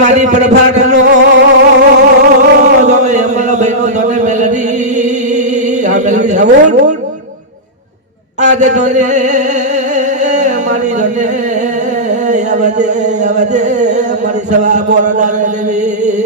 મારી પ્રભાતનો તમે અમલ બહેનો તને મેલડી આ મેલડી સાબુન આજે તને મારી જને આવજે મારી સવા બોલડા દેવી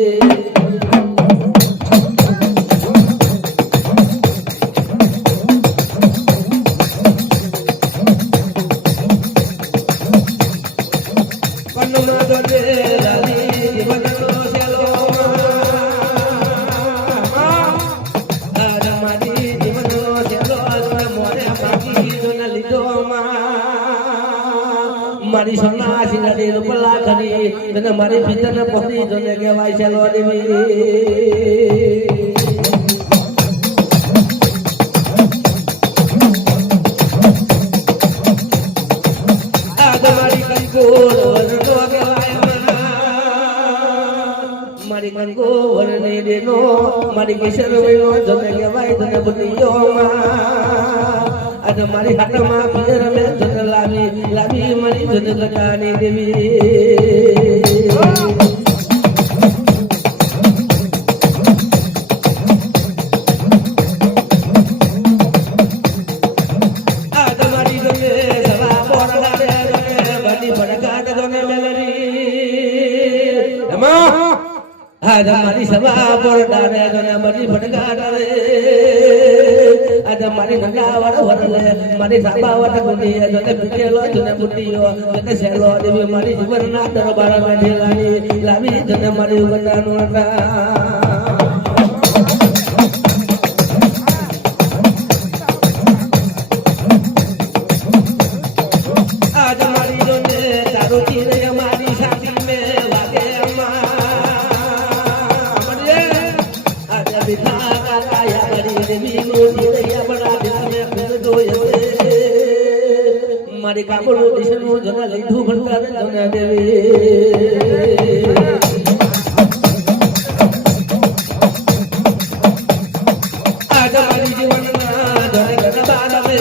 મારી સોના સિંગડી રૂપલા કરી અને મારી ભીતરને પહોંચી જોને કહેવાય છે લો દેવી આજ મારી કંકોર વરનો કહેવાય મારી કંકોર વરને દેનો મારી કેસર વૈનો જોને કહેવાય જોને બુદ્ધિઓ આજે મારી હાથમાં પિયર મે જન લાવી મારી જન ગટાની દેવી આજે મારી જને સવા બોરડા રે બની પડકાટ જને મેલરી રમા આજે મારી સવા બોરડા રે બની પડકાટ રે મારી ગંગાવર વરલે મારી સાબાવર ગુંડી જોને પીકેલો જોને બુટીઓ જોને સેલો દેવી મારી જીવનના દરબાર બેઠેલાની લાવી જોને મારી ગંગાનો આજ મારી જોને તારો તીર મારી સાથી મે વાગે અમ્મા મરે આજ બિઠા કાયા કરી દેવી મોટી મારી કાબુલ દિશનું જના લીધું ભંડાર જના દેવી આજ મારી જીવનના જને ગરબા મે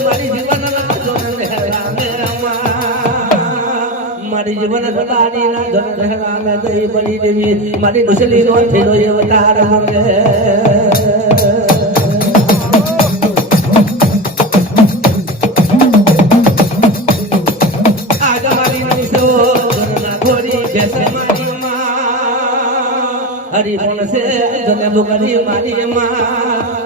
મારી જીવનના જને હેરામે મારી જીવન ગદાની ના જને હેરામે દઈ બની દેવી મારી દુસલી નો થેલો અવતાર મને हरी बोल से जने बुकरी मारी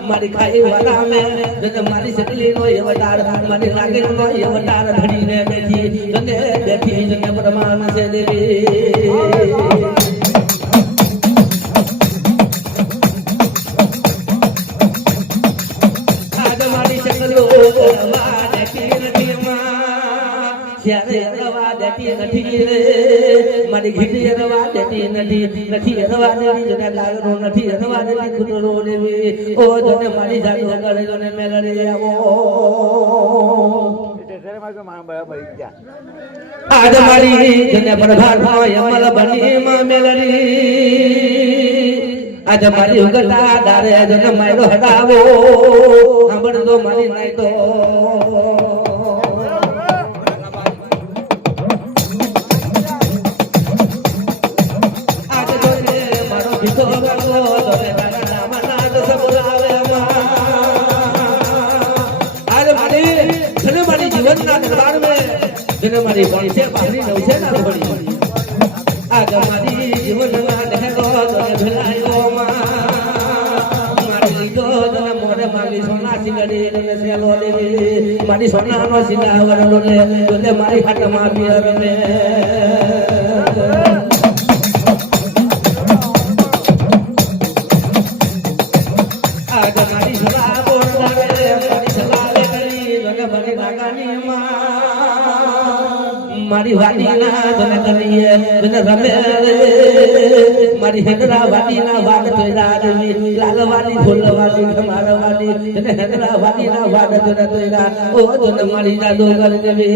मारी खाई वाला में जने मारी सकली नो ये वटार मारी लागे नो ये वटार धड़ी ने बैठी जने प्रमाण से देवी आज मारी सकलो करवा देखी नथी श्यारे रवा देती नथी रे मारी घीटी रवा देती नथी रवा देती जने लागरो नथी रवा देती खुदरो देवी ओ जने मारी जातो करे जने मेलरे आवो आज मारी जने प्रभात यमल बनी मा मेलरी आज मारी उगता दारे जने मायलो हटावो सांभळ दो मारी नाई तो मारी पानी से पानी नौसे ना पड़ी आज मारी जीवन ना ढेरो तने भलायो मारी तो तने मोरे मारी सोना सिंगड़ी तने सेलो देवी मारी सोना नो सिंगावर लोले तने मारी हाथ मा पियर ने आज मारी सला बोल रे मारी सला ले करी तने मारी बागानी मारी वाली ना जने करिए जने रमे मारी हेदरा वाली ना वाद तोरा देवी लाल वाली फूल वाली खमार वाली जने हेदरा वाली ना वाद तोरा तोरा ओ जने मारी जादू कर देवी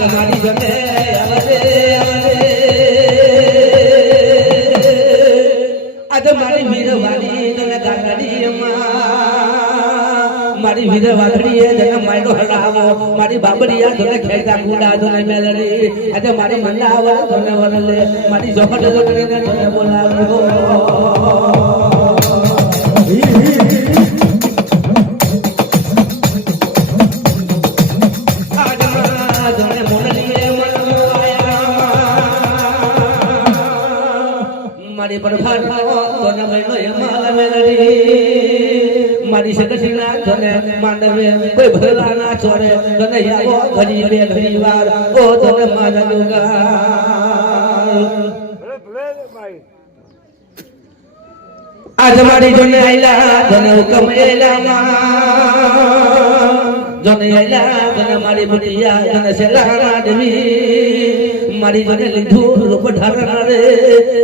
આજ મારી જને આજ મારી વીરવાડી તને ગાડી મારી વીરવાડી તને માયડો હલાવો મારી બાબડિયા તને ખેતા કુડા તને મેલડી આજે મારી મંડાવા તને વરલે મારી જોહડ તને બોલાવો મારી પર તને મહિનો એમાં મેલડી મારી સગસીના તને માંડવે કોઈ ભરલા ના છોડે તને આવો ઘડી બે ઘડી વાર ઓ તને મારા દુગા આજ મારી જોને આયલા તને હુકમ એલામાં જોને આયલા તને મારી બુટિયા તને સેલાના દેવી મારી જોને લીધું રૂપ ઢારણા રે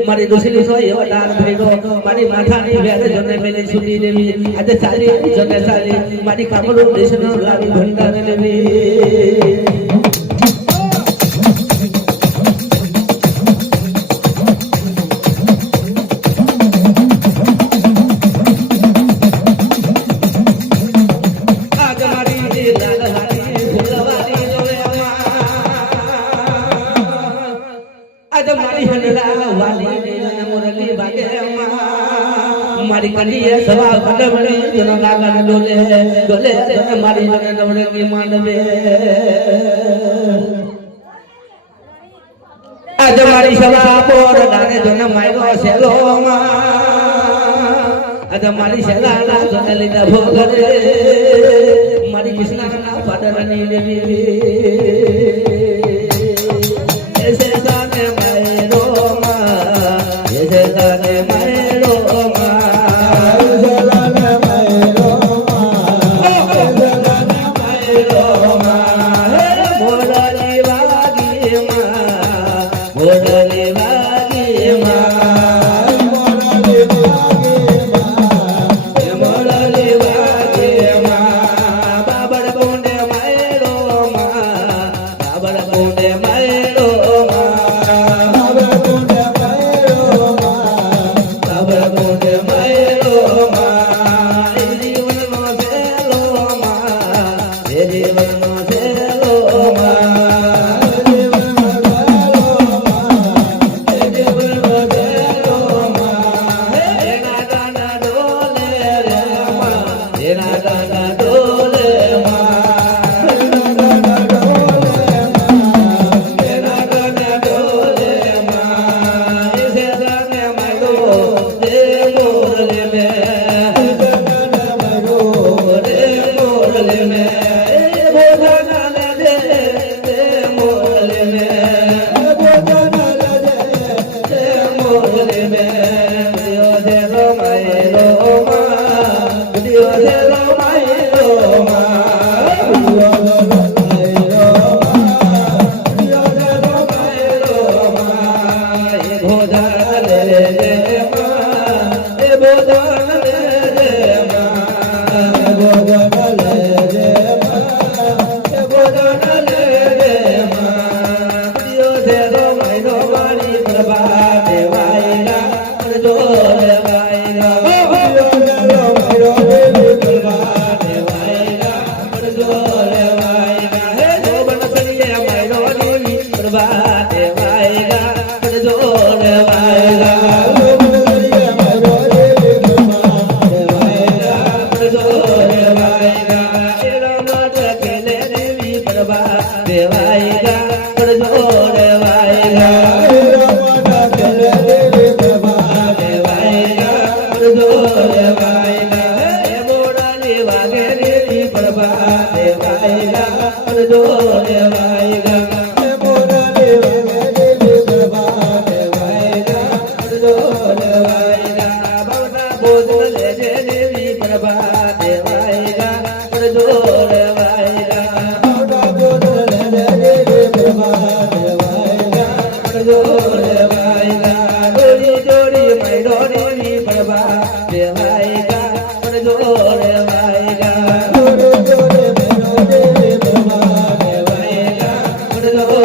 મારી દુસરી સો એવો ડાર ભેગો મારી માથાની વેર જોને મેલી સુટી દેવી આજે ચાલી જોને ચાલી મારી કામડું દેશનો લાવી ભંડાર દેવી મારી કડીએ સવા કડમણી જનો ગાગા ડોલે ડોલે મારી જને નવડે માંડવે આજ મારી સવા પોર ડાને જને માયરો સેલો આજ મારી સેલાના જને લીધા ભોગરે મારી કૃષ્ણના પાદરની દેવી એસે જાને માયરો એસે જાને માયરો Hello.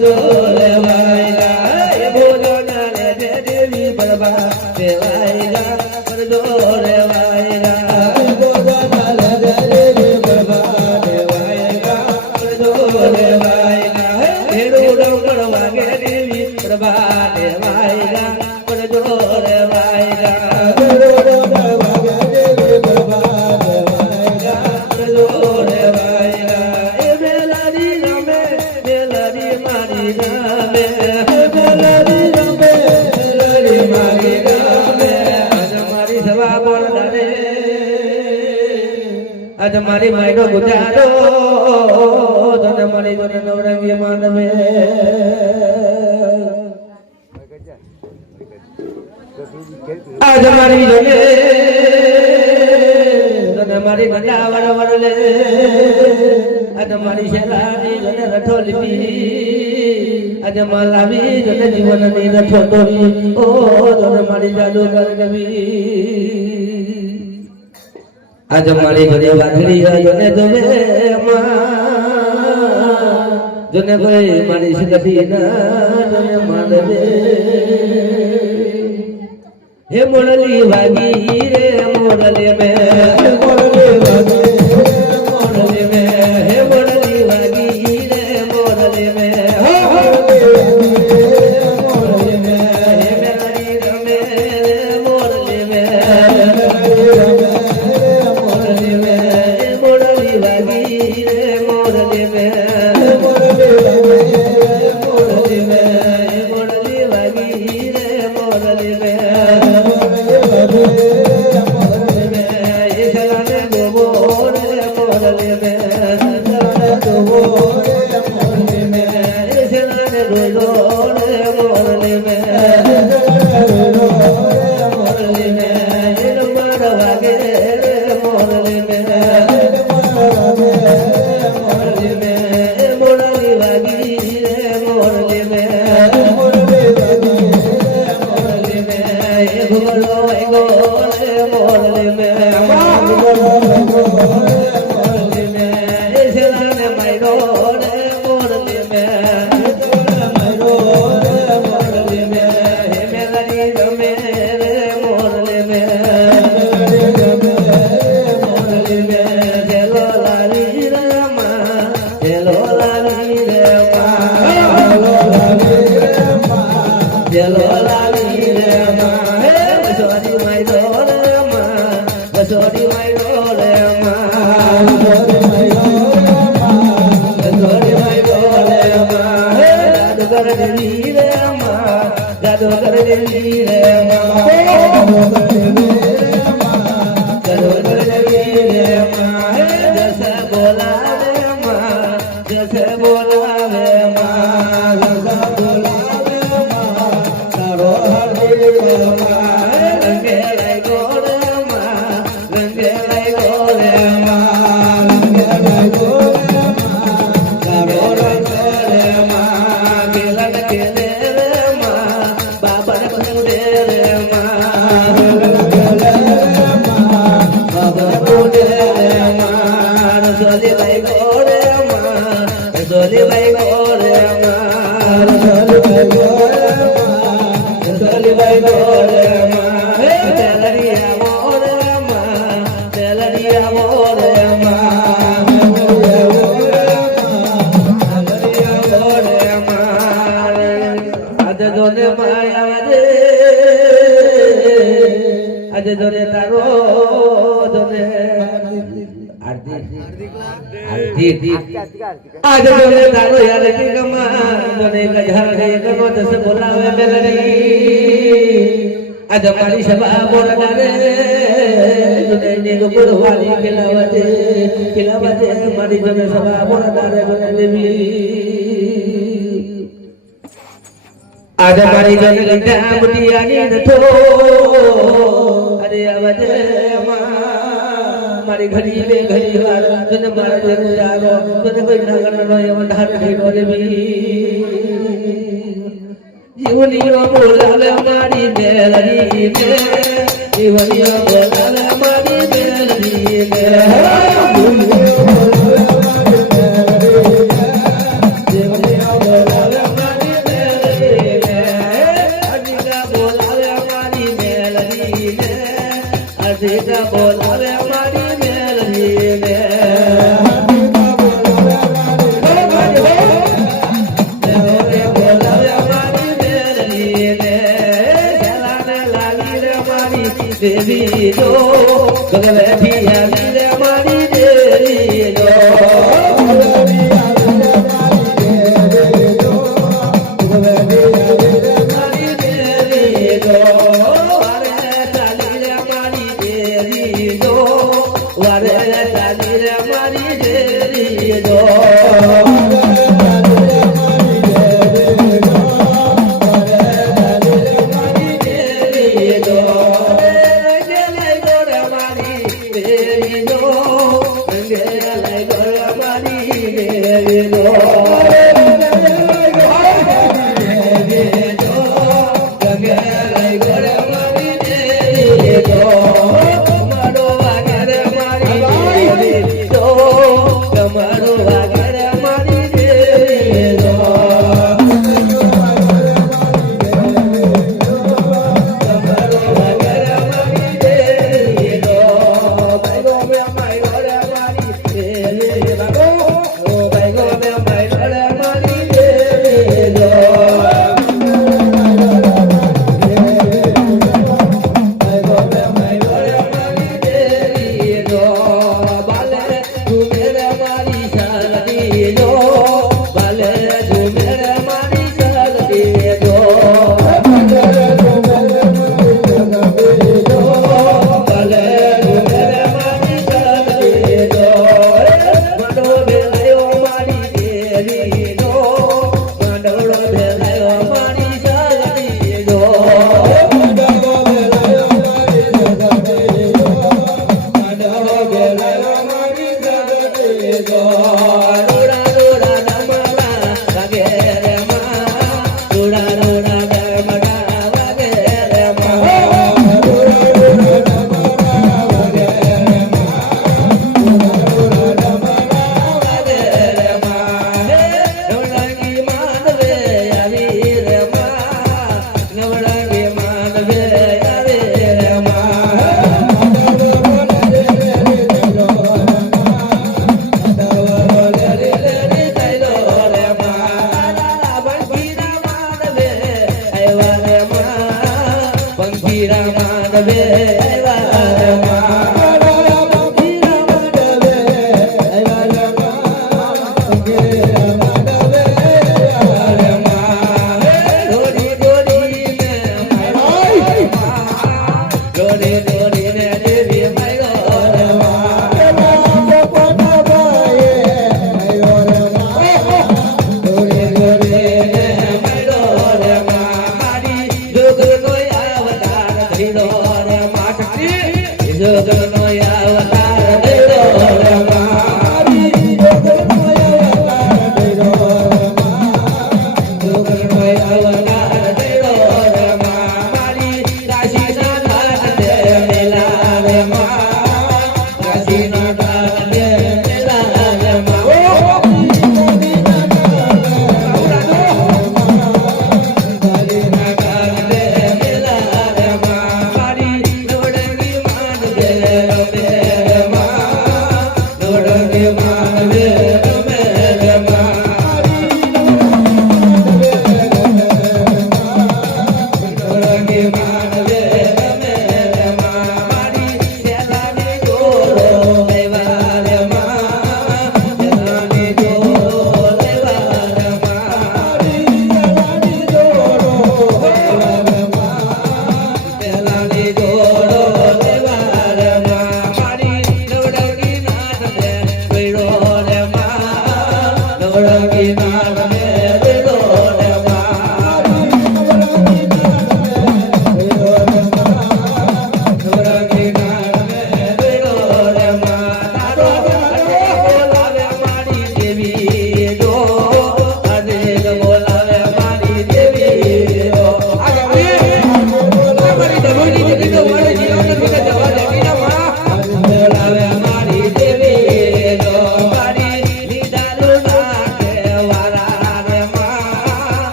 કરજો રે વાયગા એ બોલો ને દેવી બરબા તે વાયગા કરજો રે વાયગા બોલો ને દેવી બરબા તે વાયગા કરજો રે વાયગા હેડો ડોંગર વાગે દેવી બરબા તે વાયગા કરજો રે વાયગા હેડો ડોંગર વાગે દેવી બરબા તે વાયગા કરજો રે વાયગા એ બેલાડી રમે બેલાડી મારી રમે બેલાડી રમે બેલાડી મારી રમે આજ મારી સવા બોલ ડાલે આજ મારી માયનો ગુજારો તને મારી તને નવરંગી માનવે આજ મારી જોને તને મારી ગંડા વરવર લે આજ મારી શેલાની જોને રઠો લીધી આજ માલાવી જોને જીવનની રઠો તોડી ઓ તને મારી જાદુ કરવી આજ મારી ઘરે વાઘડી જોને જોવે જોને કોઈ મારી શિકતી ના જોને માનવે હે મોરલી વાગી રે મોરલી મે મોરલી વાગી મોરલી મે હે મોરલી વાગી રે મોરલી મે મોરલી મે હે મેરી રમે રે મોરલી મે મોરલી મે મોરલી વાગી રે મોરલી મે મોરલી મે મોરલી વાગી રે મોરલી મે आज जोने तारो यार की कमा जोने गजहर गए करो दस बोलावे मेलड़ी आज हमारी सभा बोल डाले जोने नीलो गुरवाली खिलावते हमारी जोने सभा बोल डाले जोने देवी आज हमारी जोने गंगा मुटिया नी नथो अरे आवाज मारी घड़ी में घड़ी वार तने मारा जग जागो तने कोई ना करनो ये वंधार ढेरो देवी जीवनी रो बोलाले मारी मेलड़ी में जीवनी रो बोलाले मारी मेलड़ी में जीवनी रो बोलाले દેવી જો ભગવતી આવી રે મારી દેવી જો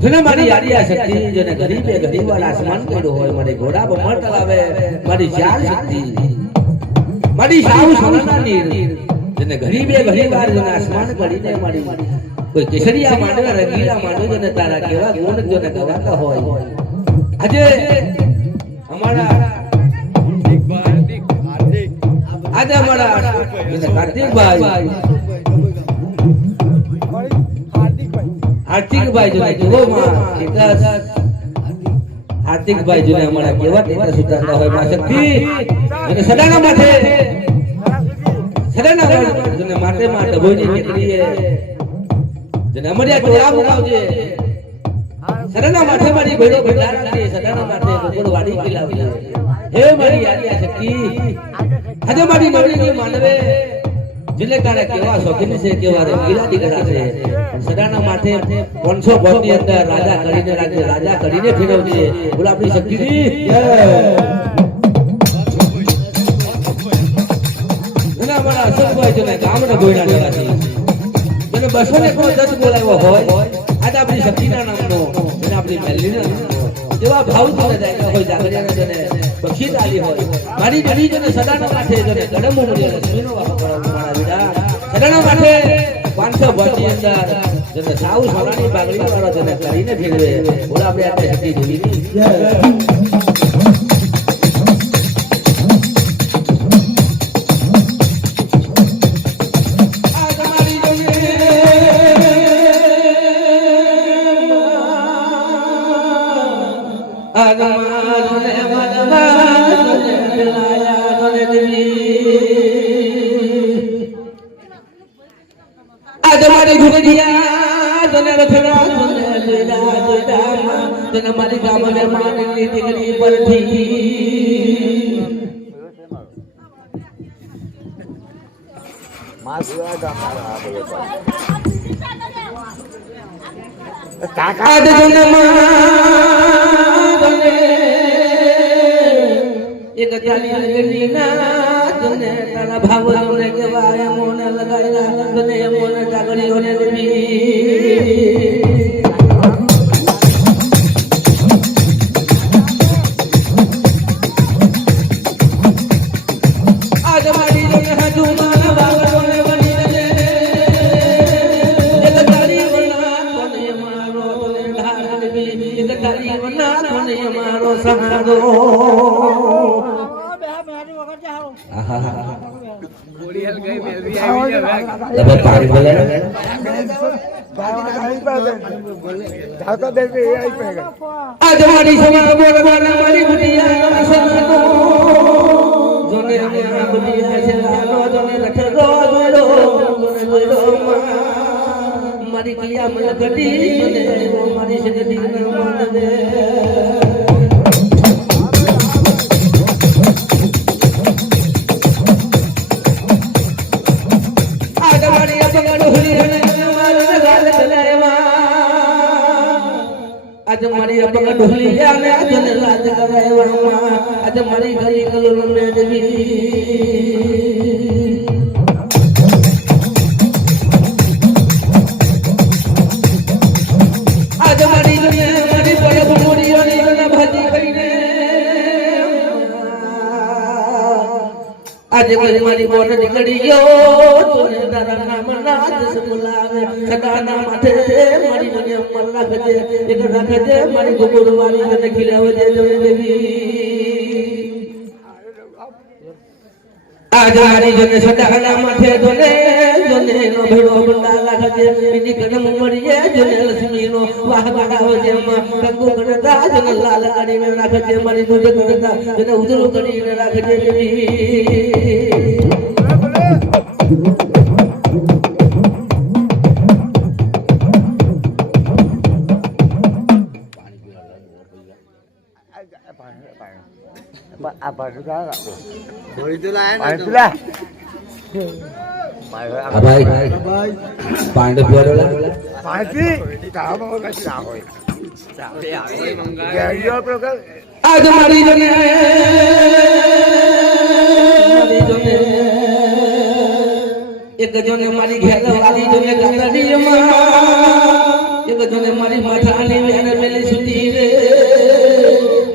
જેને મારી યારિયા શક્તિ જેને ગરીબે ગરીબવાળ આસમાન કર્યો હોય મારી ઘોડા બમર તલાવે મારી ચાર શક્તિ મારી સાવ સોનાના નીર જેને ગરીબે ગરીબવાર જેને આસમાન કરીને મારી કોઈ કેસરિયા માંડવે રંગીલા માંડવે જેને તારા કેવા ગુણ જેને ગવાતા હોય આજે અમારા આજે અમારા કાર્તિકભાઈ હાર્દિકભાઈ જોને કેવોમાં વિકાસ હાર્દિકભાઈ જોને અમારા કેવા કેવા સુધારતા હોય માં શક્તિ અને સદાના માટે જોને માટે માટે ભોજી નીકળીએ જેને અમારી ચોરા મુકાવજે સદાના માટે મારી ભેડો ભેડારા કરીએ સદાના માટે ગોળ વાડી ખીલાવજે હે મારી યારિયા શક્તિ આજે મારી નવરીની માનવે જેને તારે કેવા શોખીન છે કેવા રંગીલા દીકરા છે સદાના માથે 500 ભોગની અંદર રાજા કરીને ફેરવજે બોલ આપણી શક્તિની જય અને અમારા અશોકભાઈ જેને ગામના ગોયડા લેવાથી જેને 200 કોઈ દસ બોલાવ્યો હોય આજે આપણી શક્તિના નામનો જેને આપણી મેલીના જેવા ભાવ જોને જાય હોય જાગરિયાને જેને બક્ષીસ આલી હોય મારી જડી જેને સદાના માથે જેને ગડમ ઉમરી લક્ષ્મીનો વાપ કરાવું મારા વિડા સદાના માથે 500 ભોગની અંદર જેને સાવ સોનાની બાગડી વાળો જેને કરીને ફેરવે બોલ આપણે આપણે શક્તિ જોઈની જય મારી ગામને માનની દીકરી પરથી કાકા એક જાની અગની ના તને તારા ભાવને કેવાય મોને લગાડ્યા તને મોને જાગડીઓને દેવી જોને બુટિયા છે લાલો જોને રખડો જોડો મારી કલિયા મને ગડી જોને મારી સગડી ના માનવે आज मारी अपना ढोलिया में आज राज करावा आज मारी गली गलो में देवी आज मारी बड़े बुढ़ियों ने बना भाजी खरीदे आज मारी बोट निकलियो तोरे दादा नाम नाथ से बुलावे सदाना माथे मारी ने मल्ला गजे एक रखजे मारी गुरु वाली ने खिलावे दे देवी आज मारी जने सदाना माथे जोने नो भेड़ो बंदा गजे इनी कदम मरिए जोने लक्ष्मी नो वाह बागावे जे कंगु करता जोने लाल गाड़ी में रखजे मारी दूध करता जोने उधर गाड़ी में रखजे देवी apa juga enggak tuh? Boleh itulah enak. Itulah. Abai. Pandai biar lah. Pasti kamu mau kasih aku. Ya dia program. आज मारी जने एक जने मारी घेर वाली जने गाड़ी मां एक जने मारी मठानी में मेली सुती रे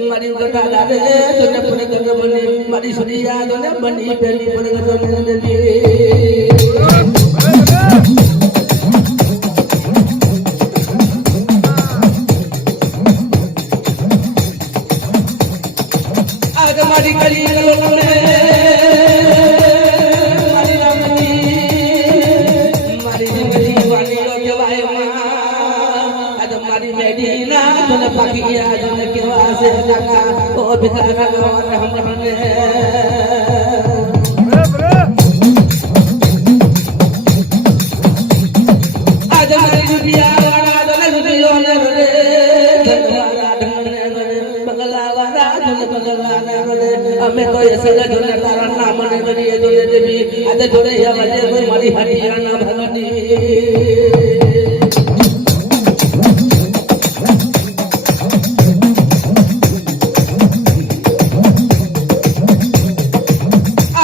मारी गटा लाले जने पुणे कर बनी मारी सुनिया जने बनी पहली पुणे कर जने आज मारी करी गलो में मारी रामनी मारी जिंदगी वाली जवाए मां आज मारी मेडीना जने पाकिया जने केवा से लगा ओ बिचारा हम रहने आज मारी दुनिया वाला जने दुनिया ने रे धनवारा ढंगने रे बगला वाला जने बगला हमें कोई ऐसे जोने तारा नाम ने बनी जोने देवी आज जोने या वजह कोई मारी हरिया ना भगनी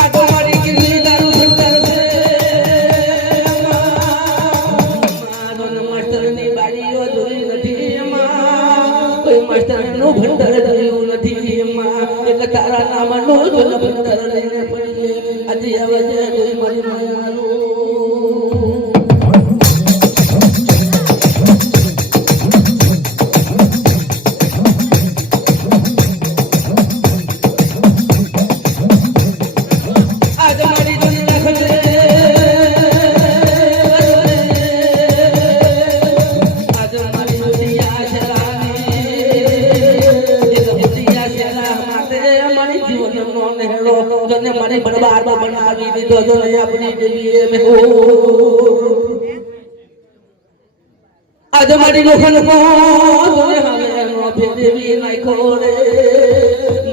आज मारी किली दारू भंडार से जोने मास्टर ની બારીઓ જોઈ નથી कोई मास्टर નો ભંડાર જોયું નથી એટલે તારા નામનો જોને ભંડાર લઈને પડીએ આજે આવાજ કોઈ મારી માયાનું आज मारी જોને રાખજે आज मारी दुनिया ચલાવી એક બુટિયા ચલા માતે મારી જીવન નો નેહળો જોને મારી બરબાદ બનાવી દીધો જોને આપણી દેવીએ મે હો आज मारी लोखन को जोने हमें नो देवी नाइखो रे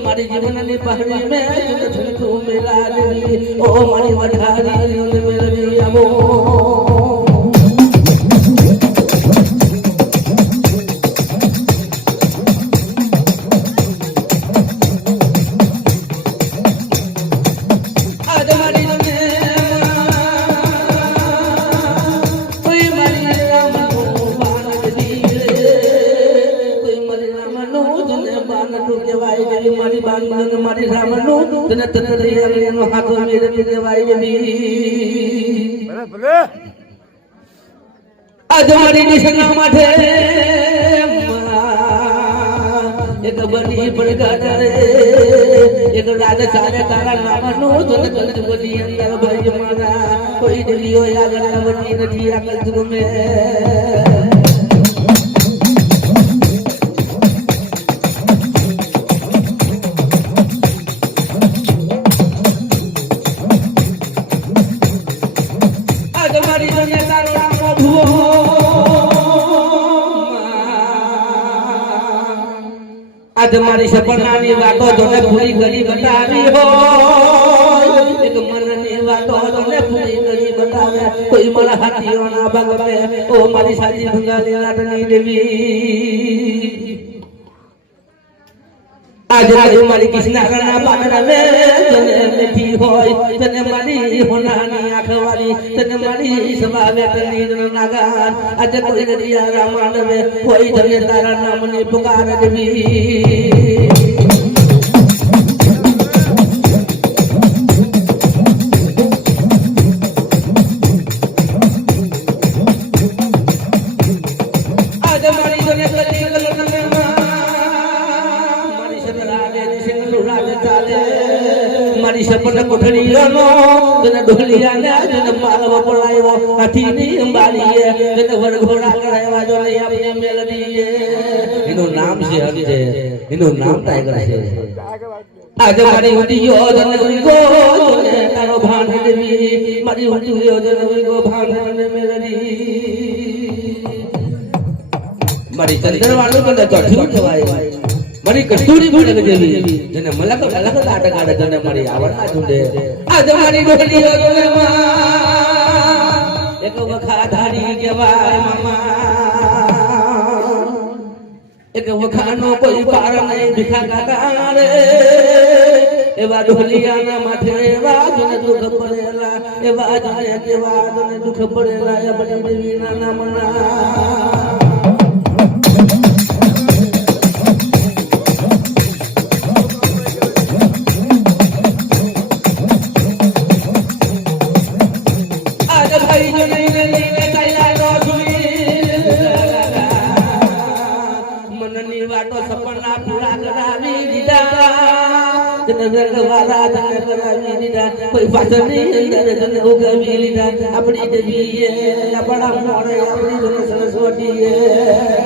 मारी जीवन ने पहाड़ी में जोने झुमको मिला देवी ओ मारी वधारी ने मेरी अमो आज मारी कोई मारी राम को बाण दी रे कोई मारी राम नो जोने बाण टूटे वाई देवी मारी बाण मारी राम नो जोने ततरी नो हाथ मेरे टूटे वाई देवी boleh आज मारी निशना माथे एक बनी पड़गा रे एक राजा सारे तारा नाम नो जोने कल बनी अंदर भाई मारा कोई दिलियो या गला बनी नदी अकल तुम में આજ મારી સપનાની વાતો તને પૂરી કરી બતાવી હોય એક મનની વાતો તને પૂરી કરી બતાવે કોઈ મારા હાથીઓના ભાગમે ઓ મારી સાજી બંગાળી લાટની દેવી આજ મારી કૃષ્ણના પાદરા મે તને મેઠી હોય તને મારી હોનાની આંખવાળી તને મારી સવાવે તની નાગાન આજ કોઈ નદિયા રામાનવે કોઈ તને તારા નામની પુકાર દેવી મારી સપન કોઠડીઓનો તને ઢોલિયાને તને માલવ પડાયો હાથીની અંબાડીએ તને વરઘોડા કરાવ્યા જો ને આપણી મેલડીએ એનું નામ છે હજે એનું નામ ટાઈગર છે આજ મારી ઉડીયો તને ઉગો તને તારો ભાન દેવી મારી ઉડીયો તને ઉગો ભાન તને મેલડી મારી ચંદ્રવાળું તને ચોઠું થવાય મારી કસ્તુરી ભણક દેવી જેને મલક મલક કાટ કાટ જને મારી આવડના ઝુંડે આજ મારી ડોલીઓ જોમાં એક વખા ધારી કહેવાય મામા એક વખાનો કોઈ પાર નહીં ભીખા કાકા રે એવા ડોલિયાના માથે એવા જને દુઃખ પડેલા એવા જને કેવા જને દુઃખ પડેલા એ બની દેવીના નામના કોઈ પાછળ નહીં અંદર ઉગાવી લીધા આપણી દેવીએ આપણા મોડે આપણી સરસ્વતીએ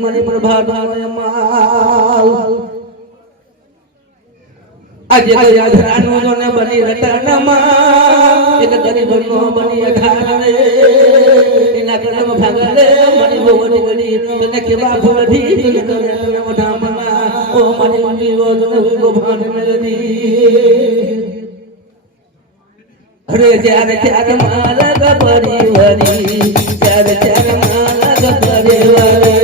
મની પ્રભાત આજે યાદ રાનો જોને બની રતનમાં એક ગરીબનો બની અખારે એના કરમ ભાગલે મની ભવની ગડી તને કેવા ભવધી તને કરે તને મોઢામાં ઓ મની મની ઓ તને વિગો ભાન મેલડી અરે જ્યારે ત્યારે માલક પરિવારી ત્યારે ત્યારે માલક પરિવારી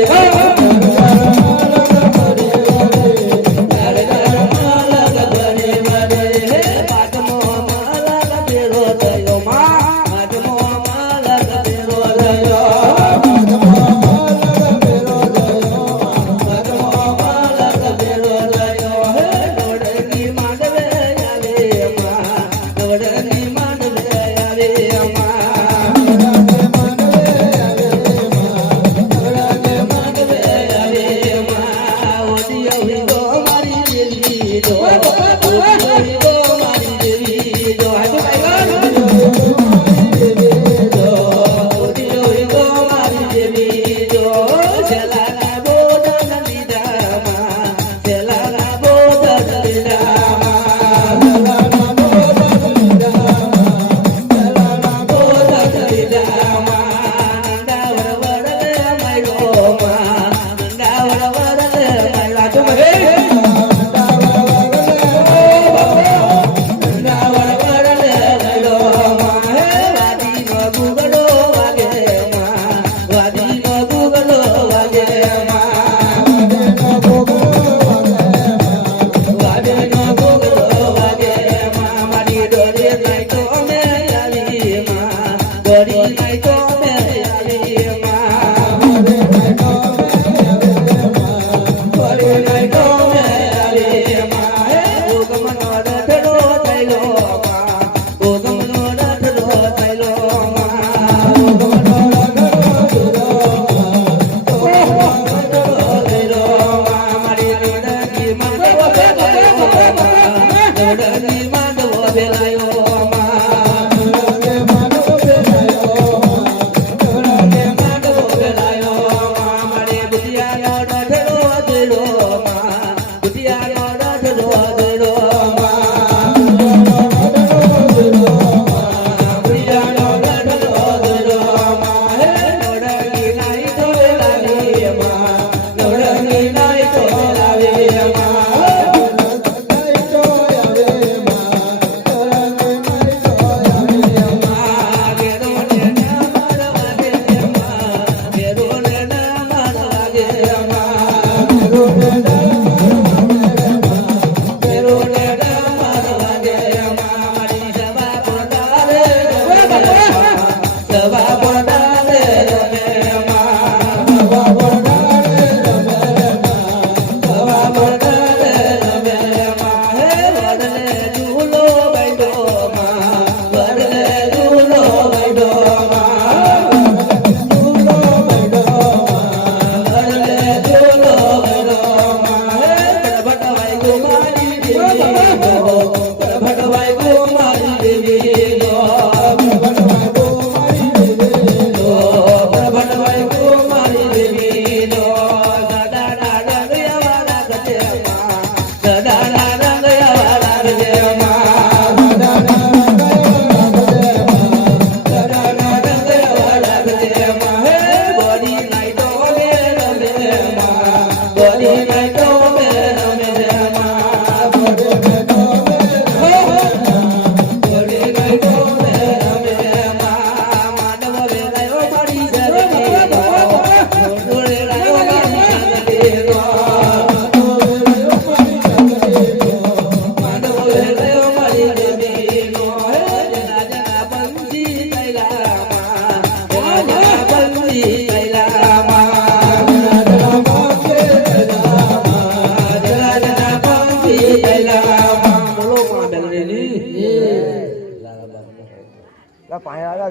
રોદડો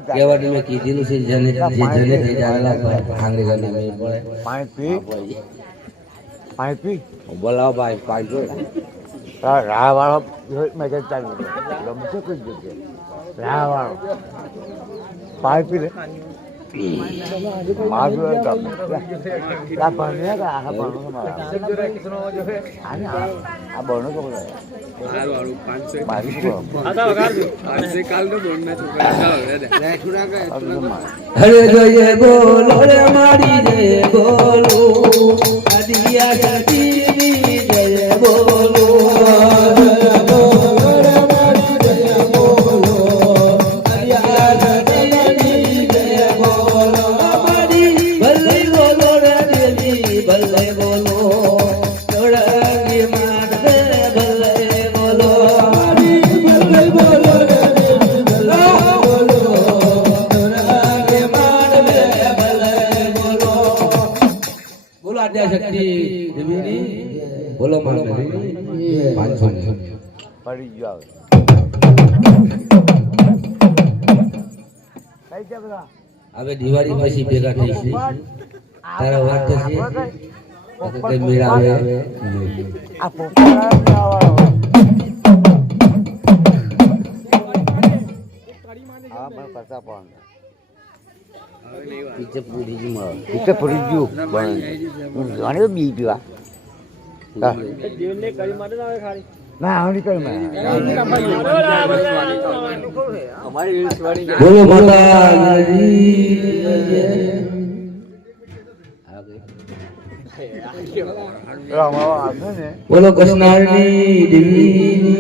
કેવડ મેં કીધેલું છે જને થઈ જાયેલા આંગળી ગણી મેં પડે પાણી પી બોલાવો ભાઈ પાણી રાહ વાળો મેં ચાલુ ગમશે કઈ જગ્યાએ રાહ વાળો પાણી પી લે મારું આ ભણે આ ભણો આ ભણો તો હરે જોઈએ બોલો રે મારી રે બોલો આદિયા સતી જય બોલો બોલો પાંચસો પડી ગયો હવે દિવાળી પછી ભેગા થઈશું તારા વાત થશે કઈ મેળાવે આ પોપડા પીછે પૂરી જ મળે પીછે પડી ગયું ઘણી બી ગયું ના આવડી કઈ બોલો માતાજી બોલો કૃષ્ણાની દેવી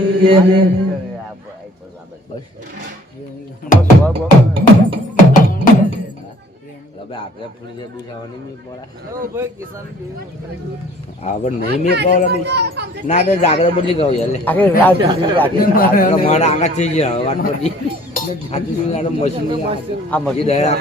આપણે ફૂલી દુસાવાની મેં પડે હવે નહીં મેં પડે ના તો જાગર બદલી ગયો મારા આગળ થઈ ગયા વાત બધી મશીન આ મશીન દયા